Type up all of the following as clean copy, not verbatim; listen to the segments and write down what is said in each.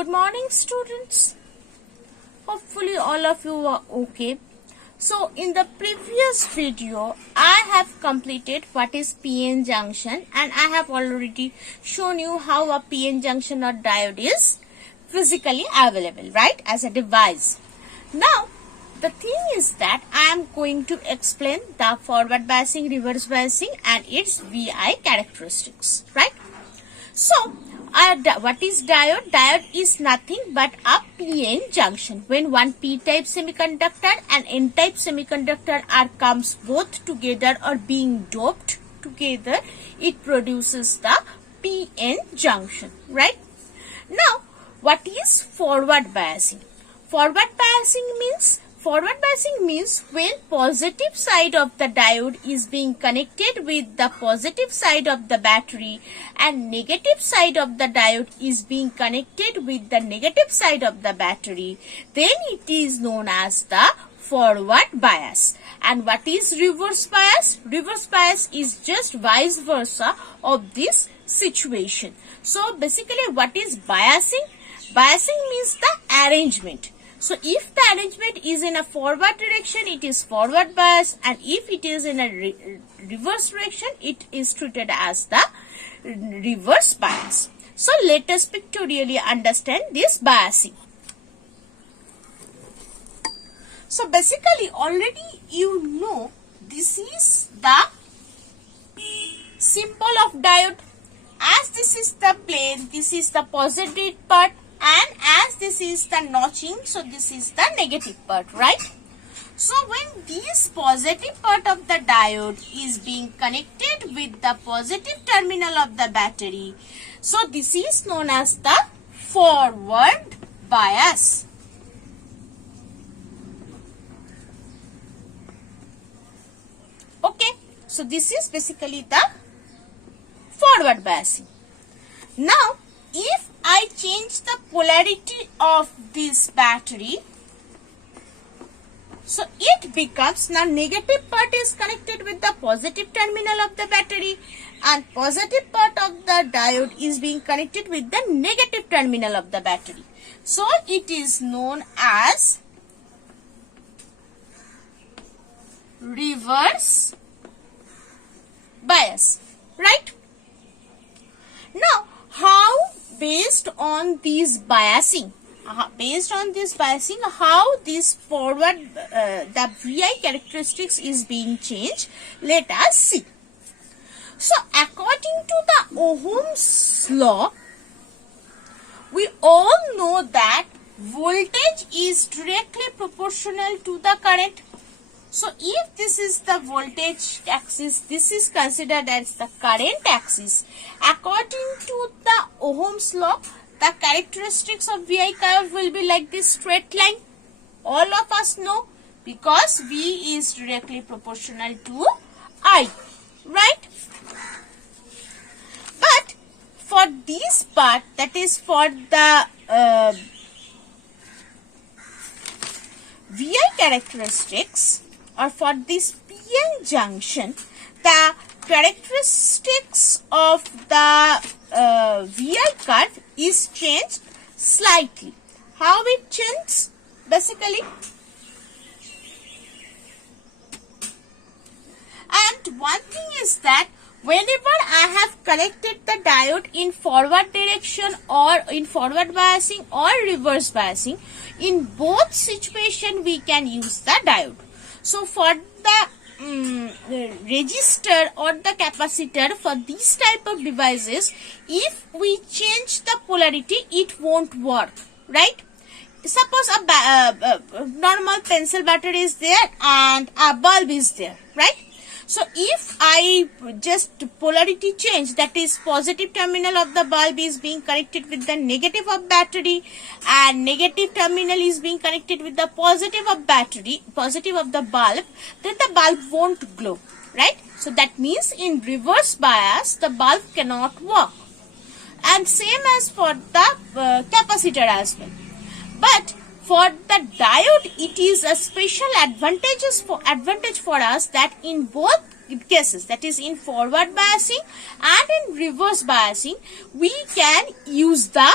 Good morning, students. Hopefully all of you are okay. So in the previous video I have completed what is PN junction, and I have already shown you how a PN junction or diode is physically available, right, as a device. Now the thing is that I am going to explain the forward biasing, reverse biasing and its VI characteristics, right? So what is diode? Diode is nothing but a PN junction. When one p-type semiconductor and n-type semiconductor comes both together or being doped together, it produces the PN junction, right? Now, what is forward biasing? Forward biasing means when positive side of the diode is being connected with the positive side of the battery and negative side of the diode is being connected with the negative side of the battery, then it is known as the forward bias. And what is reverse bias? Reverse bias is just vice versa of this situation. So basically what is biasing? Biasing means the arrangement. So if the arrangement is in a forward direction, it is forward bias, and if it is in a reverse direction, it is treated as the reverse bias. So let us pictorially understand this biasing. So basically already you know this is the symbol of diode. As this is the plane, this is the positive part, and as this is the notching, so this is the negative part, right? So when this positive part of the diode is being connected with the positive terminal of the battery, so this is known as the forward bias. Okay, so this is basically the forward biasing. Now, if I change the polarity of this battery, so it becomes, now negative part is connected with the positive terminal of the battery and positive part of the diode is being connected with the negative terminal of the battery. So it is known as reverse bias, right? Now, how based on this biasing, how this forward, the VI characteristics is being changed, let us see. So, according to the Ohm's law, we all know that voltage is directly proportional to the current. So, if this is the voltage axis, this is considered as the current axis. According to the Ohm's law, the characteristics of VI curve will be like this straight line. All of us know, because V is directly proportional to I, right? But for this part, that is for the VI characteristics, or for this PN junction, the characteristics of the VI curve is changed slightly. How it changes? Basically, and one thing is that whenever I have connected the diode in forward direction or in forward biasing or reverse biasing, in both situations we can use the diode. So for the resistor or the capacitor, for these type of devices, if we change the polarity, it won't work, right? Suppose a normal pencil battery is there and a bulb is there, right? So if I just polarity change, that is positive terminal of the bulb is being connected with the negative of battery and negative terminal is being connected with the positive of battery, positive of the bulb, then the bulb won't glow, right? So that means in reverse bias, the bulb cannot work. And same as for the capacitor as well. But for the diode, it is a special advantage for us that in both cases, that is in forward biasing and in reverse biasing, we can use the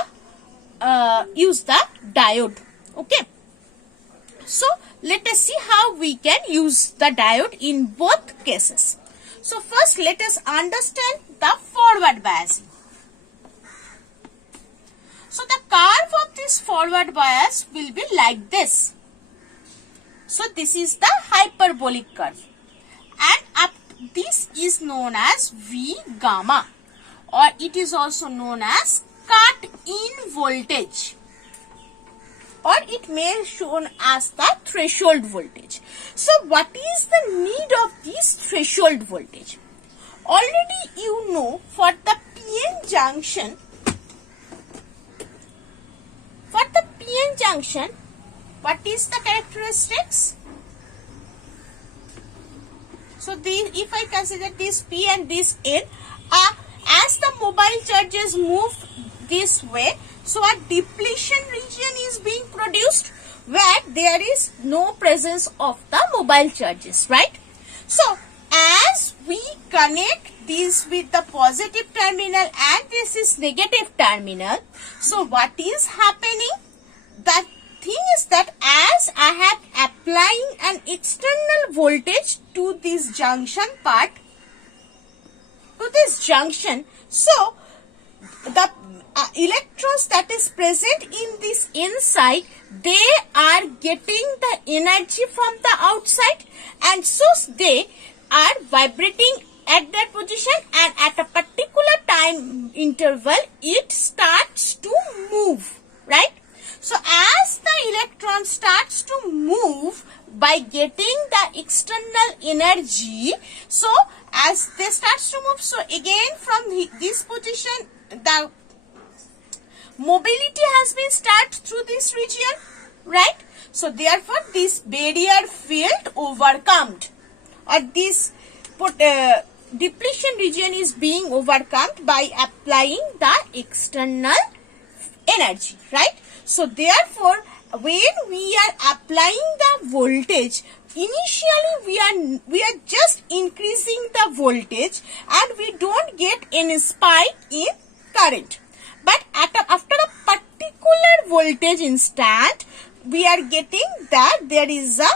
use the diode. Okay. So let us see how we can use the diode in both cases. So first let us understand the forward biasing. So the curve of this forward bias will be like this. So this is the hyperbolic curve, and this is known as V gamma, or it is also known as cut in voltage, or it may be shown as the threshold voltage. So what is the need of this threshold voltage? Already you know, for the PN junction, what is the characteristics? So if I consider this P and this N, as the mobile charges move this way, so a depletion region is being produced where there is no presence of the mobile charges, right? So as we connect this with the positive terminal and this is negative terminal, so what is happening? The thing is that as I have applying an external voltage to this junction part, so the electrons that is present in this inside, they are getting the energy from the outside, and so they are vibrating at that position, and at a particular time interval it starts to move, right? So as the electron starts to move by getting the external energy, so as they starts to move, so again from this position the mobility has been started through this region, right? So therefore this barrier field overcome, or this depletion region is being overcome by applying the external energy, right? So therefore when we are applying the voltage, initially we are just increasing the voltage and we don't get any spike in current. But after a particular voltage instant, we are getting that there is a,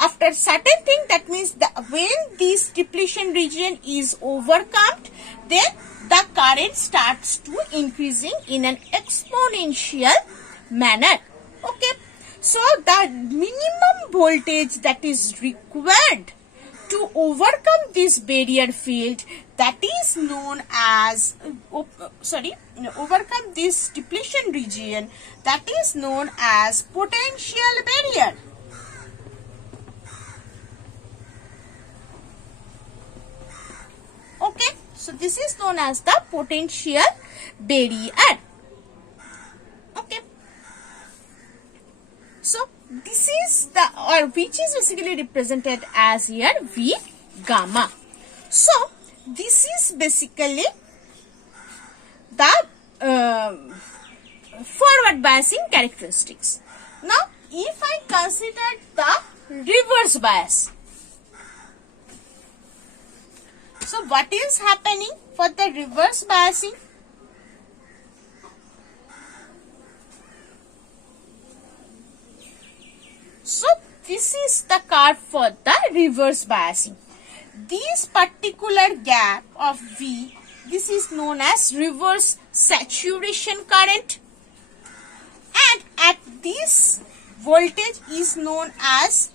after certain thing, that means that when this depletion region is overcome, then the current starts to increasing in an exponential manner. Okay. So the minimum voltage that is required to overcome this barrier field, that is known as, overcome this depletion region, that is known as potential barrier. Okay, so this is known as the potential barrier. Okay. So this is the, or which is basically represented as here V gamma. So this is basically the forward biasing characteristics. Now if I consider the reverse bias, so what is happening for the reverse biasing? So this is the curve for the reverse biasing. This particular gap of V, this is known as reverse saturation current, and at this voltage is known as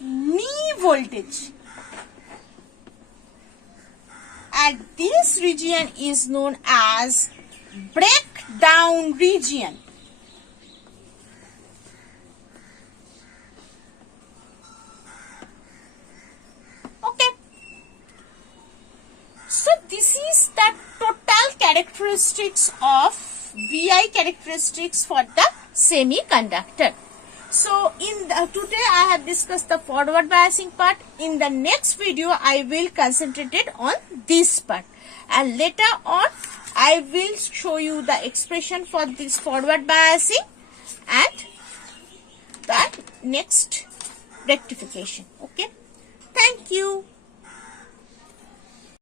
knee voltage, and this region is known as breakdown region. So this is the total characteristics of VI characteristics for the semiconductor. So today I have discussed the forward biasing part. In the next video I will concentrate it on this part, and later on I will show you the expression for this forward biasing and the next rectification. Okay, thank you.